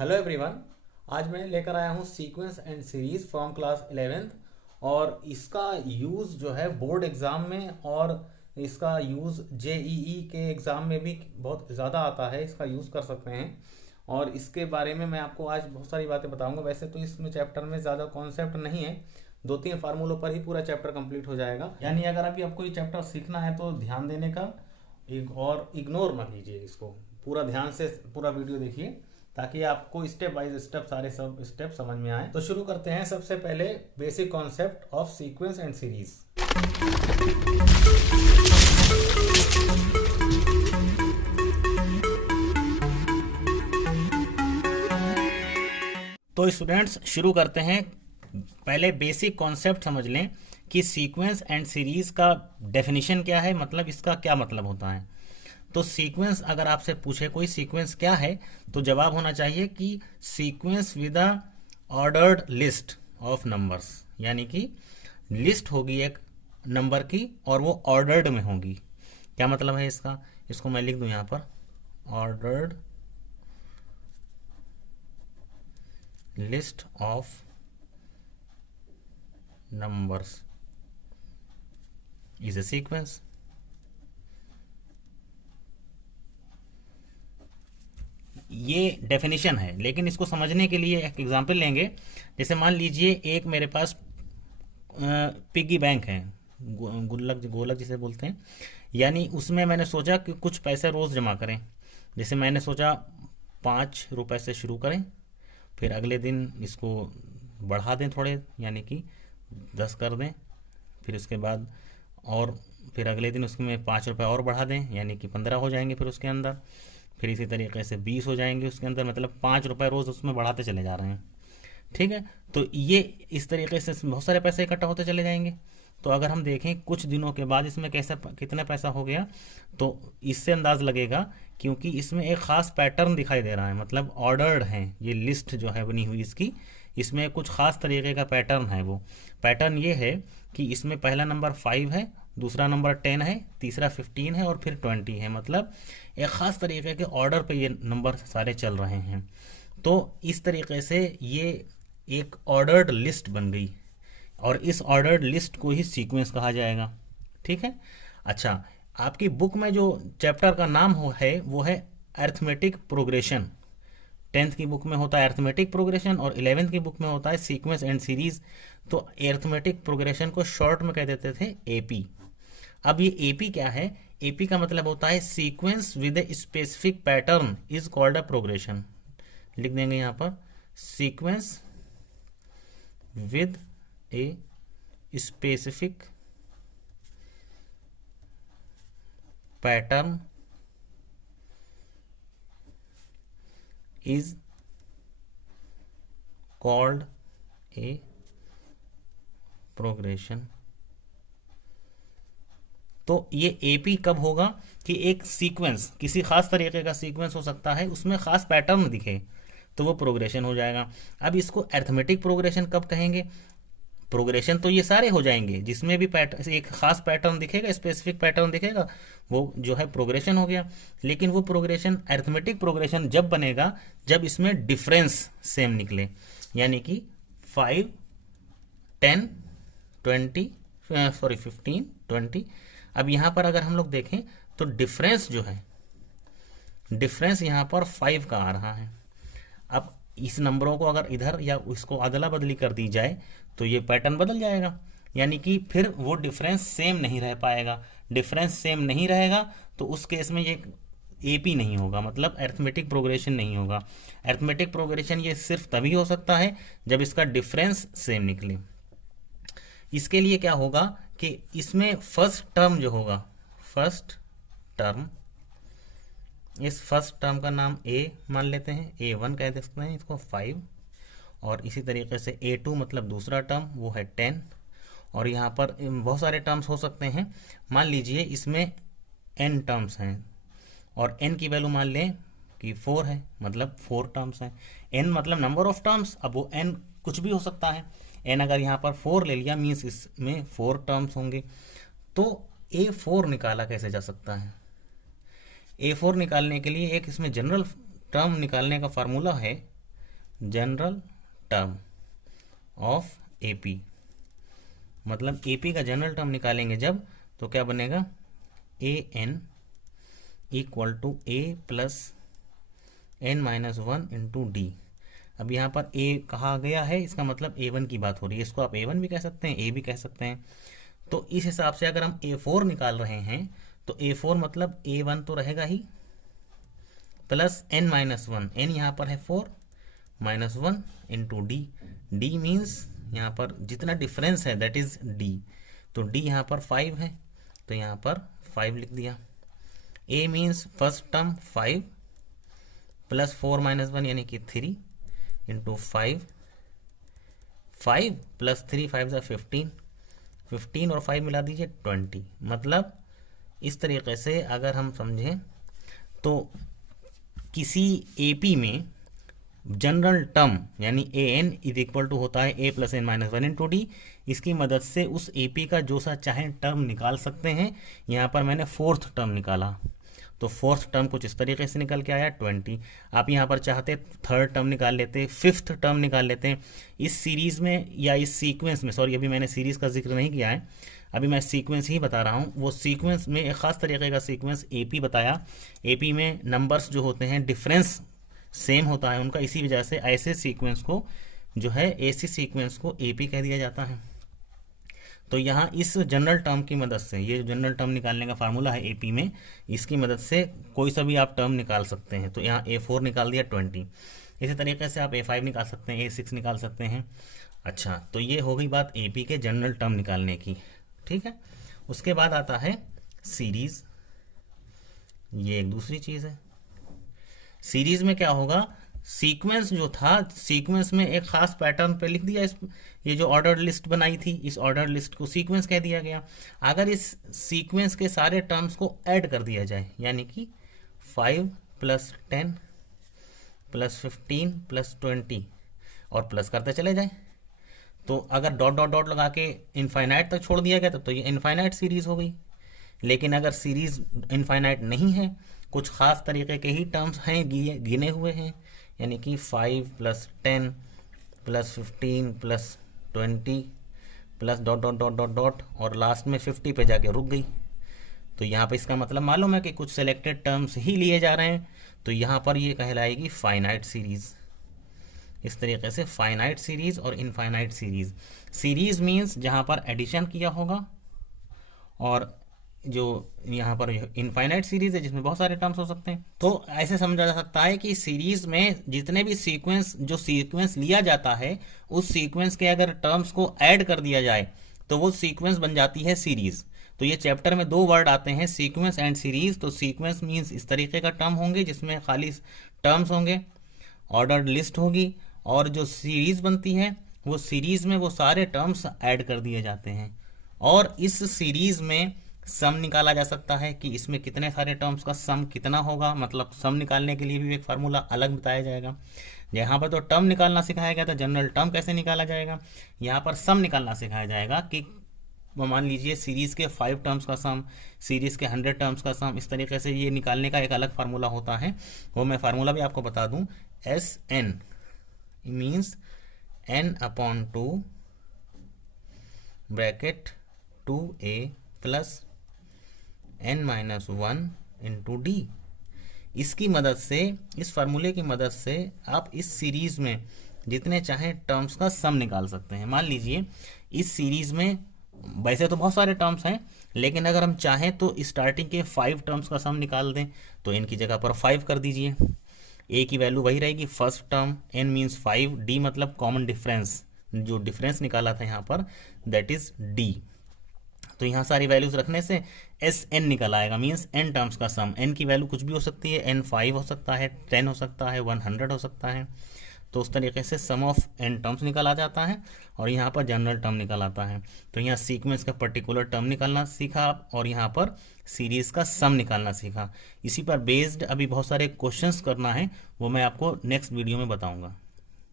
Hello everyone. आज मैं लेकर आया हूँ sequence and series from class 11th। और इसका यूज़ जो है बोर्ड एग्ज़ाम में और इसका यूज़ जेईई के एग्ज़ाम में भी बहुत ज़्यादा आता है। इसका यूज़ कर सकते हैं और इसके बारे में मैं आपको आज बहुत सारी बातें बताऊंगा। वैसे तो इसमें चैप्टर में ज़्यादा कॉन्सेप्ट नहीं है, दो तीन फार्मूलों पर ही पूरा चैप्टर कंप्लीट हो जाएगा। यानी अगर अभी आपको ये चैप्टर सीखना है तो ध्यान देने का एक और इग्नोर मत कीजिए, इसको पूरा ध्यान से पूरा वीडियो देखिए ताकि आपको स्टेप बाय स्टेप सारे सब स्टेप समझ में आए। तो शुरू करते हैं। सबसे पहले basic concept of sequence and series. तो स्टूडेंट्स शुरू करते हैं। पहले बेसिक कॉन्सेप्ट समझ लें कि सीक्वेंस एंड सीरीज का डेफिनेशन क्या है, मतलब इसका क्या मतलब होता है। तो सीक्वेंस, अगर आपसे पूछे कोई सीक्वेंस क्या है तो जवाब होना चाहिए कि sequence with a ordered list of numbers, यानी कि लिस्ट होगी एक नंबर की और वो ऑर्डर्ड में होगी। क्या मतलब है इसका, इसको मैं लिख दूं यहां पर, ordered list of numbers is a sequence. ये डेफिनेशन है, लेकिन इसको समझने के लिए एक एग्जांपल लेंगे। जैसे मान लीजिए एक मेरे पास पिग्गी बैंक है, गुल्लक गोलक जिसे बोलते हैं, यानी उसमें मैंने सोचा कि कुछ पैसे रोज़ जमा करें। जैसे मैंने सोचा 5 रुपए से शुरू करें, फिर अगले दिन इसको बढ़ा दें थोड़े, यानी कि 10 कर दें, फिर उसके बाद और फिर अगले दिन उसमें 5 रुपए और बढ़ा दें, यानी कि 15 हो जाएंगे फिर उसके अंदर, फिर इसी तरीके से 20 हो जाएंगे उसके अंदर, मतलब 5 रुपए रोज़ उसमें बढ़ाते चले जा रहे हैं। ठीक है, तो ये इस तरीके से बहुत सारे पैसे इकट्ठा होते चले जाएंगे। तो अगर हम देखें कुछ दिनों के बाद इसमें कैसा कितना पैसा हो गया, तो इससे अंदाज लगेगा, क्योंकि इसमें एक ख़ास पैटर्न दिखाई दे रहा है, मतलब ऑर्डर्ड है ये लिस्ट जो है बनी हुई इसकी, इसमें कुछ ख़ास तरीके का पैटर्न है। वो पैटर्न ये है कि इसमें पहला नंबर 5 है, दूसरा नंबर 10 है, तीसरा 15 है और फिर 20 है, मतलब एक ख़ास तरीके के ऑर्डर पे ये नंबर सारे चल रहे हैं। तो इस तरीके से ये एक ऑर्डर्ड लिस्ट बन गई और इस ऑर्डर्ड लिस्ट को ही सीक्वेंस कहा जाएगा। ठीक है। अच्छा, आपकी बुक में जो चैप्टर का नाम है वो है अरिथमेटिक प्रोग्रेशन। 10th की बुक में होता है अरिथमेटिक प्रोग्रेशन और 11th की बुक में होता है सीक्वेंस एंड सीरीज। तो अरिथमेटिक प्रोग्रेशन को शॉर्ट में कह देते थे एपी। अब ये एपी क्या है, एपी का मतलब होता है sequence with a specific pattern is called a progression. लिख देंगे यहां पर, sequence with a specific pattern is called a progression. तो ये एपी कब होगा कि एक सीक्वेंस, किसी खास तरीके का सीक्वेंस हो सकता है, उसमें खास पैटर्न दिखे तो वो प्रोग्रेशन हो जाएगा। अब इसको अरिथमेटिक प्रोग्रेशन कब कहेंगे, प्रोग्रेशन तो ये सारे हो जाएंगे जिसमें भी एक खास पैटर्न दिखेगा, स्पेसिफिक पैटर्न दिखेगा, वो जो है प्रोग्रेशन हो गया। लेकिन वो प्रोग्रेशन अरिथमेटिक प्रोग्रेशन जब बनेगा जब इसमें डिफरेंस सेम निकले, यानी कि 5, 10, 15, 20। अब यहाँ पर अगर हम लोग देखें तो डिफरेंस जो है, डिफरेंस यहाँ पर 5 का आ रहा है। अब इस नंबरों को अगर इधर या इसको अदला बदली कर दी जाए तो ये पैटर्न बदल जाएगा, यानी कि फिर वो डिफरेंस सेम नहीं रह पाएगा। डिफरेंस सेम नहीं रहेगा तो उस केस में ये एपी नहीं होगा, मतलब अरिथमेटिक प्रोग्रेशन नहीं होगा। अरिथमेटिक प्रोग्रेशन ये सिर्फ तभी हो सकता है जब इसका डिफरेंस सेम निकले। इसके लिए क्या होगा कि इसमें फर्स्ट टर्म जो होगा, फर्स्ट टर्म, इस फर्स्ट टर्म का नाम ए मान लेते हैं, A1 कह सकते हैं इसको, 5, और इसी तरीके से A2 मतलब दूसरा टर्म वो है 10, और यहाँ पर बहुत सारे टर्म्स हो सकते हैं। मान लीजिए इसमें n टर्म्स हैं और n की वैल्यू मान लें कि 4 है, मतलब 4 टर्म्स हैं। n मतलब नंबर ऑफ टर्म्स, अब वो n कुछ भी हो सकता है। n अगर यहाँ पर 4 ले लिया मीन्स इसमें 4 टर्म्स होंगे। तो A4 निकाला कैसे जा सकता है, A4 निकालने के लिए एक इसमें जनरल टर्म निकालने का फार्मूला है जनरल टर्म ऑफ एपी, मतलब एपी का जनरल टर्म निकालेंगे जब, तो क्या बनेगा, A N equal to A plus N minus one into D. अब यहाँ पर ए कहा गया है, इसका मतलब A1 की बात हो रही है, इसको आप A1 भी कह सकते हैं, A भी कह सकते हैं। तो इस हिसाब से अगर हम A4 निकाल रहे हैं तो A4 मतलब A1 तो रहेगा ही, plus n minus one, N यहाँ पर है 4 minus one into D. D means यहाँ पर जितना डिफरेंस है दैट इज डी, तो डी यहाँ पर 5 है तो यहाँ पर 5 लिख दिया। A means first term 5 plus 4 minus one यानी कि 3 इंटू 5, 5 प्लस 3 5 ज़ा 15, 15 और 5 मिला दीजिए 20। मतलब इस तरीके से अगर हम समझें तो किसी एपी में जनरल टर्म यानी A N is equal to होता है A plus N minus one into D, इसकी मदद से उस एपी का जो सा चाहे टर्म निकाल सकते हैं। यहाँ पर मैंने फोर्थ टर्म निकाला, तो फोर्थ टर्म कुछ इस तरीके से निकल के आया 20। आप यहाँ पर चाहते थर्ड टर्म निकाल लेते, फिफ्थ टर्म निकाल लेते। इस सीरीज़ में या इस सीक्वेंस में, सॉरी अभी मैंने सीरीज़ का जिक्र नहीं किया है, अभी मैं सीक्वेंस ही बता रहा हूँ। वो सीक्वेंस में एक ख़ास तरीके का सीक्वेंस एपी बताया। एपी में नंबर्स जो होते हैं डिफरेंस सेम होता है उनका, इसी वजह से ऐसे सीक्वेंस को जो है ऐसी सीक्वेंस को एपी कह दिया जाता है। तो यहाँ इस जनरल टर्म की मदद से, ये जनरल टर्म निकालने का फार्मूला है एपी में, इसकी मदद से कोई सा भी आप टर्म निकाल सकते हैं। तो यहाँ A4 निकाल दिया 20, इसी तरीके से आप A5 निकाल सकते हैं, A6 निकाल सकते हैं। अच्छा, तो ये हो गई बात एपी के जनरल टर्म निकालने की, ठीक है। उसके बाद आता है सीरीज़, ये एक दूसरी चीज़ है। सीरीज़ में क्या होगा, सीक्वेंस जो था, सीक्वेंस में एक खास पैटर्न पे लिख दिया। ये जो ऑर्डर लिस्ट बनाई थी, इस ऑर्डर लिस्ट को सीक्वेंस कह दिया गया। अगर इस सीक्वेंस के सारे टर्म्स को ऐड कर दिया जाए, यानी कि 5 प्लस 10 प्लस 15 प्लस 20 और प्लस करते चले जाए, तो अगर डॉट डॉट डॉट लगा के इनफाइनाइट तक छोड़ दिया गया तो ये इनफाइनाइट सीरीज़ हो गई। लेकिन अगर सीरीज़ इनफाइनाइट नहीं है, कुछ ख़ास तरीके के ही टर्म्स हैं, गिने हुए हैं, यानी कि 5 plus 10 plus 15 plus 20 plus dot dot dot dot dot और लास्ट में 50 पे जाके रुक गई, तो यहाँ पे इसका मतलब मालूम है कि कुछ सेलेक्टेड टर्म्स ही लिए जा रहे हैं, तो यहाँ पर ये कहलाएगी फाइनाइट सीरीज़। इस तरीके से फाइनाइट सीरीज़ और इनफाइनाइट सीरीज़। सीरीज़ मीन्स जहाँ पर एडिशन किया होगा, और जो यहाँ पर इनफाइनाइट सीरीज़ है जिसमें बहुत सारे टर्म्स हो सकते हैं। तो ऐसे समझा जा सकता है कि सीरीज़ में जितने भी सीक्वेंस लिया जाता है, उस सीक्वेंस के अगर टर्म्स को ऐड कर दिया जाए तो वो सीक्वेंस बन जाती है सीरीज़। तो ये चैप्टर में 2 वर्ड आते हैं, सीक्वेंस एंड सीरीज़। तो सीक्वेंस मीन्स इस तरीके का टर्म होंगे जिसमें खाली टर्म्स होंगे, ऑर्डर्ड लिस्ट होगी, और जो सीरीज़ बनती है वो सीरीज़ में वो सारे टर्म्स ऐड कर दिए जाते हैं। और इस सीरीज़ में सम निकाला जा सकता है कि इसमें कितने सारे टर्म्स का सम कितना होगा, मतलब सम निकालने के लिए भी एक फार्मूला अलग बताया जाएगा। यहाँ पर तो टर्म निकालना सिखाया गया था, जनरल टर्म कैसे निकाला जाएगा। यहाँ पर सम निकालना सिखाया जाएगा कि मान लीजिए सीरीज़ के 5 टर्म्स का सम, सीरीज़ के 100 टर्म्स का सम, इस तरीके से ये निकालने का एक अलग फार्मूला होता है। वो मैं फार्मूला भी आपको बता दूँ, SN means n/2 bracket 2a plus n-1 into D. इसकी मदद से, इस फार्मूले की मदद से आप इस सीरीज़ में जितने चाहें टर्म्स का सम निकाल सकते हैं। मान लीजिए इस सीरीज़ में वैसे तो बहुत सारे टर्म्स हैं, लेकिन अगर हम चाहें तो स्टार्टिंग के 5 टर्म्स का सम निकाल दें, तो इनकी जगह पर 5 कर दीजिए। ए की वैल्यू वही रहेगी, first term, n means 5, d मतलब कॉमन डिफरेंस, जो डिफरेंस निकाला था यहाँ पर दैट इज़ डी। तो यहाँ सारी वैल्यूज रखने से SN निकल आएगा, मीन्स n टर्म्स का सम। n की वैल्यू कुछ भी हो सकती है, n 5 हो सकता है, 10 हो सकता है, 100 हो सकता है। तो उस तरीके से सम ऑफ n टर्म्स निकल आ जाता है, और यहाँ पर जनरल टर्म निकल आता है। तो यहाँ सीक्वेंस का पर्टिकुलर टर्म निकालना सीखा, और यहाँ पर सीरीज़ का सम निकालना सीखा। इसी पर बेस्ड अभी बहुत सारे क्वेश्चंस करना है, वो मैं आपको नेक्स्ट वीडियो में बताऊँगा।